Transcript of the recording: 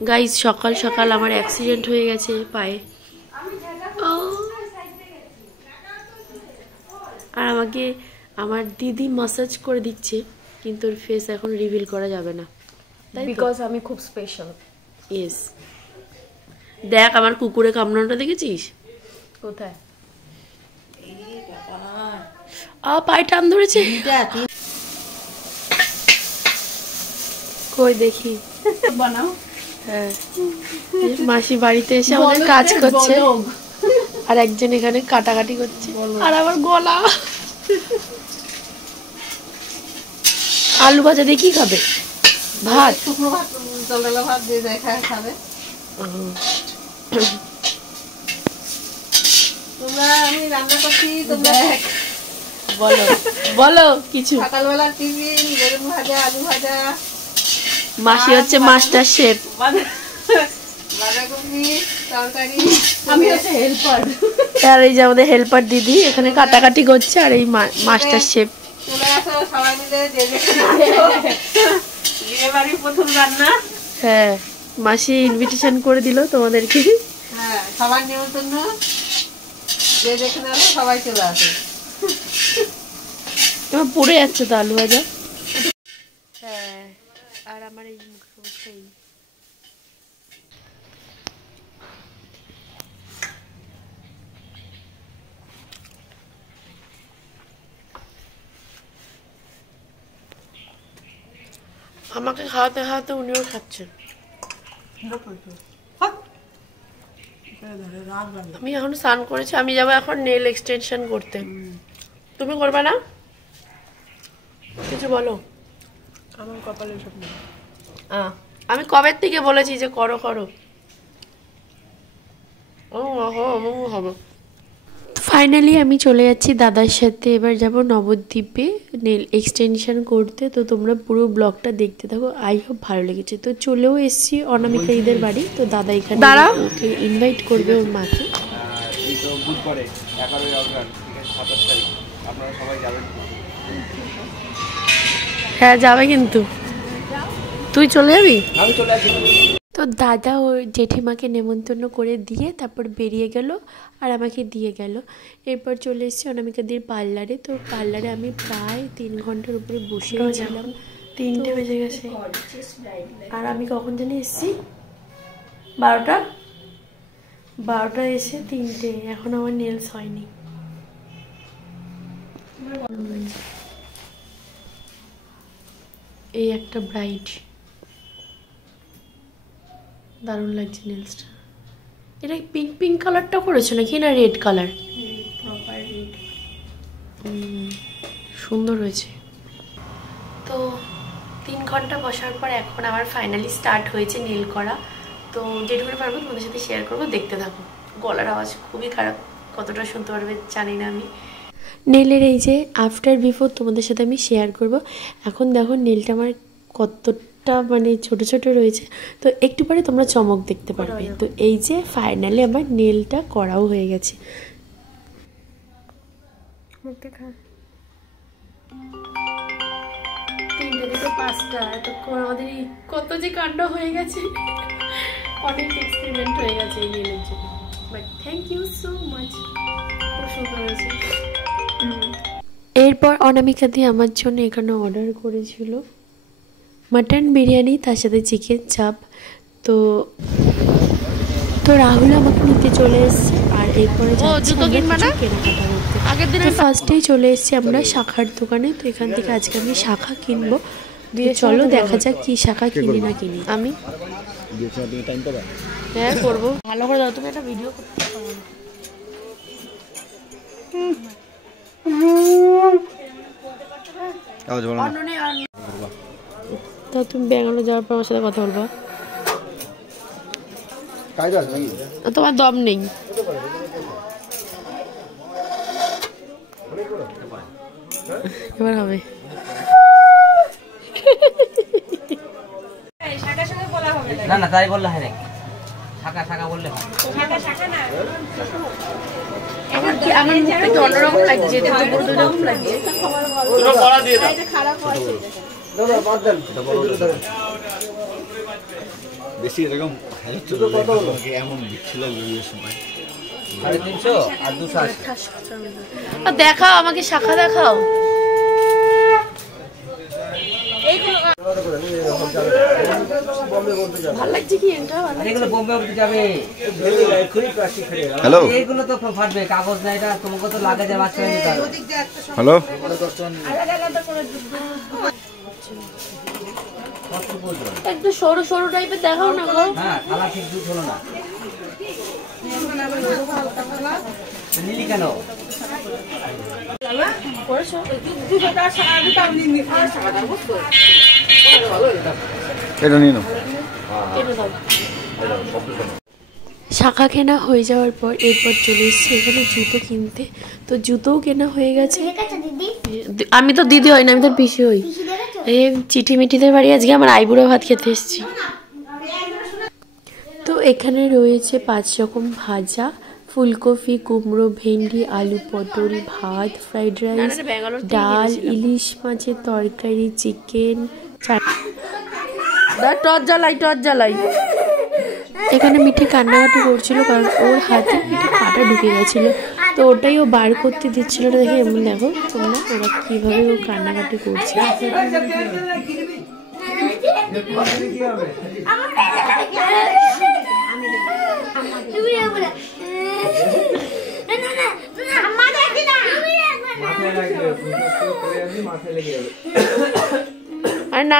Guys সকাল সকাল আমার অ্যাক্সিডেন্ট হয়ে গেছে পায়ে। আর আমাকে আমার দিদি ম্যাসাজ করে দিচ্ছে, কিন্তু ওর ফেস এখন রিভিল করা যাবে না, বিকজ আমি খুব স্পেশাল। ইয়েস। দেখ আমার কুকুরে কামড়ানোটা দেখেছিস? কোথায়? পায়ে টান ধরেছে। কই দেখি বানাও। হ্যাঁ, মাসি বাড়িতে এসে আমাদের কাজ করছে, আর একজন এখানে কাটাকাটি করছে। আর আমার গলা। আলু ভাজা দিয়ে কি খাবে? ভাত? শুকনো ভাত, জলডালা ভাত দিয়ে দেখায় খাবে। তোমরা আমি রান্না করছি, তোমরা বলো বলো কিছু। সকালবেলা টিফিন বেগুন ভাজা, আলু ভাজা। মাসি হচ্ছে মাস্টার শেফ, বাঁধাকপি তরকারি, আমি হচ্ছে হেল্পার। আর এই যে আমাদের হেল্পার দিদি এখানে কাটাকাটি করছে, আর এই মাস্টার শেফ। চলে আসো সবাই মিলে, বিয়ে বাড়ির প্রথম রান্না। হ্যাঁ, মাসি ইনভিটেশন করে দিল তোমাদেরকে। হ্যাঁ, সবার নিমন্ত্রণ, যে যেখানে আসো সবাই চলে আসে। তোমার পড়ে যাচ্ছে তো আলু ভাজা। হ্যাঁ, আর আমার এই অবস্থাই। আমাকে খাওয়াতে খাওয়াতে উনিও খাচ্ছেন। আমি এখন স্নান করেছি, আমি যাবো এখন নেল এক্সটেনশন করতে। তুমি করবে না? কিছু বলো। আমার কপালে সব নেই। আমি কবে থেকে বলেছি যে করো করো। হবে। ফাইনালি আমি চলে যাচ্ছি দাদার সাথে, এবার যাব নবদ্বীপে নেল এক্সটেনশন করতে। তো তোমরা পুরো ব্লগটা দেখতে থাকো, আই হোপ ভালো লেগেছে। তো চলেও এসেছি অনামিকা ঈদের বাড়ি, তো দাদা এখানে ওকে ইনভাইট করবে ওর মাকে। হ্যাঁ যাবে, কিন্তু তুই চলে যাবি? তো দাদা ওর জেঠিমাকে নেমন্তন্ন করে দিয়ে তারপর বেরিয়ে গেল, আর আমাকে দিয়ে গেল। এরপর চলে এসেছি অনামিকাদির পার্লারে। তো পার্লারে আমি প্রায় 3 ঘন্টার উপরে বসেছিলাম। 3টে বেজে গেছে, আর আমি কখন জানি এসেছি 12টা এসে 3টে, এখন আমার নেলস হয়নি। এই একটা ব্রাইট, দারুণ লাগছে নেলসটা। এটা পিঙ্ক পিঙ্ক কালারটা করেছো নাকি, না রেড কালার? Proper red. সুন্দর হয়েছে। তো 3 ঘন্টা বসার পর এখন আমার ফাইনালি স্টার্ট হয়েছে নেল করা। তো যেটুকু পারবো তোমাদের সাথে শেয়ার করবো, দেখতে থাকো। গলার আওয়াজ খুবই খারাপ, কতটা শুনতে পারবে জানি না আমি। নেলের এই যে আফটার বিফোর তোমাদের সাথে আমি শেয়ার করব। এখন দেখো নেলটা আমার কতটা মানে ছোট ছোট রয়েছে, তো একটু পরে তোমরা চমক দেখতে পারবে। তো এই যে ফাইনালি আমার নেলটা করাও হয়ে গেছে। 3টে থেকে 5টা, এতক্ষণ আমাদের কত যে কাণ্ড হয়ে গেছে। অনেক এক্সপেরিমেন্ট হয়ে গেছে এই নেলের জন্য, but thank you so much, খুব সুন্দর হয়েছে। এরপর অনামিকা দিয়ে আমার জন্য এখানে অর্ডার করেছিল মাটন বিরিয়ানি, তার সাথে চিকেন চাপ। তো রাহুল আমাকে নিতে চলে এসছে, আর এরপরে কেনাকাটা করতে। ফার্স্টেই চলে এসছি আমরা শাখার দোকানে। তো এখান থেকে আজকে আমি শাখা কিনবো, দিয়ে চলো দেখা যাক কি শাখা কিনি না কিনি। আমি হ্যাঁ করবো, ভালো করে দাও। তুমি একটা ভিডিও করতে পারো। তা তুমি ব্যাঙ্গালোর যাওয়ার পর আমার সাথে কথা বলবা? তোমার দম নেই। এবার হবে। না না তাই বললে হয় নাকি? শাখা শাখা বললে হয়। আমার মুখটা অন্যরকম লাগছে, দুরকম লাগছে। বেশি এরকম এমন দিচ্ছিল বিয়ের সময় 350 আর 280 দেখাও আমাকে শাখা দেখাও। ভালো লাগছে কি এটা? এগুলো বোম্বে অবধি যাবে। হ্যালো এইগুলো তো ফাটবে, কাগজ না এটা, তোমাকে তো লাগাতে বাঁচতে হবে। হ্যালো একটু সরু সরু টাইপের দেখাও না গো। হ্যাঁ, কালার ঠিক দুধ হলো না। নীলি কেন? এটা নিয়ে নাও। শাখা কেনা হয়ে যাওয়ার পর এরপর চলে এসেছি এখানে জুতো কিনতে। তো জুতোও কেনা হয়ে গেছে। আমি তো দিদি হই না, আমি তো পিসি হই। এই চিঠি মিঠিদের বাড়ি আজকে আমার আইবুড়ো ভাত খেতে এসেছি। তো এখানে রয়েছে 5 রকম ভাজা, ফুলকপি, কুমড়ো, ভেন্ডি, আলু, পটল, ভাত, ফ্রাইড রাইস, ডাল, ইলিশ মাছের তরকারি, চিকেন, টর্চ জ্বালাই। এখানে মিঠি কান্নাকাটি করছিল কারণ ওর হাতে একটা কাঁটা ঢুকে গেছিল, তো ওটাই ও বার করতে দিচ্ছিল না। দেখে এমন দেখো তোমরা ওরা কিভাবে ও কান্নাকাটি করছে। আর না